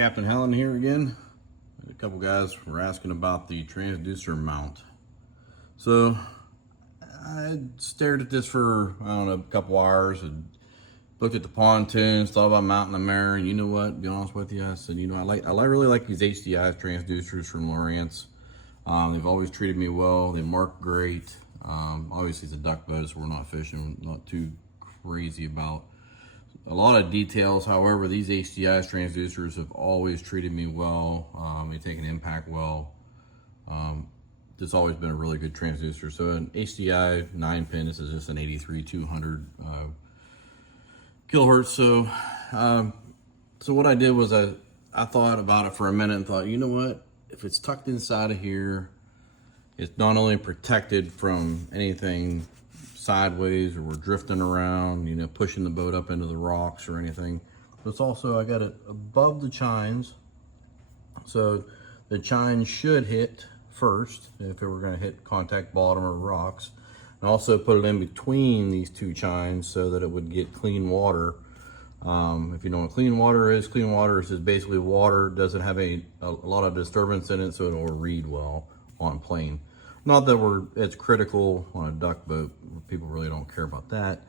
Captain Helen here again. A couple guys were asking about the transducer mount. So I stared at this for, I don't know, a couple hours and looked at the pontoons, thought about mounting the mirror, and you know what, to be honest with you, I said, you know, I really like these HDI transducers from Lowrance. They've always treated me well. They mark great. Obviously it's a duck boat, so we're not fishing, not too crazy about a lot of details. However, these HDI transducers have always treated me well. They take an impact well. It's always been a really good transducer. So an HDI 9-pin, this is just an 83-200 kilohertz. So what I did was I thought about it for a minute and thought, you know what? If it's tucked inside of here, it's not only protected from anything sideways or we're drifting around, you know, pushing the boat up into the rocks or anything, but it's also, I got it above the chines. So the chines should hit first if it were going to hit contact bottom or rocks, and also put it in between these two chines so that it would get clean water. If you know what clean water is just basically water doesn't have a lot of disturbance in it, so it will read well on plane. Not that it's critical on a duck boat. People really don't care about that.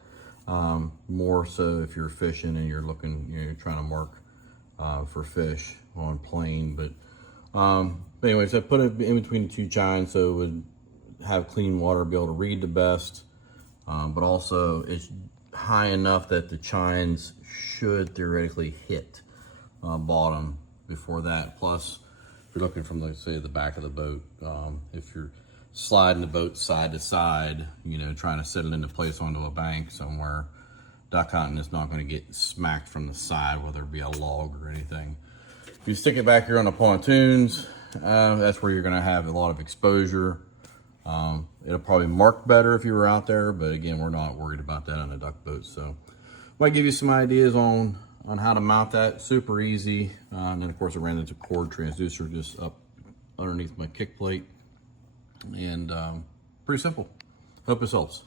More so if you're fishing and you're looking, you know, you're trying to mark for fish on plane. But anyways, I put it in between the two chines so it would have clean water, be able to read the best. But also it's high enough that the chines should theoretically hit bottom before that. Plus, if you're looking from, let's say, the back of the boat, if you're sliding the boat side to side, you know, trying to set it into place onto a bank somewhere, duck hunting is not going to get smacked from the side, whether it be a log or anything. If you stick it back here on the pontoons, that's where you're going to have a lot of exposure. It'll probably mark better if you were out there, but again, we're not worried about that on a duck boat. So might give you some ideas on how to mount that. Super easy. And then of course I ran into cord transducer just up underneath my kick plate, and pretty simple. Hope this helps.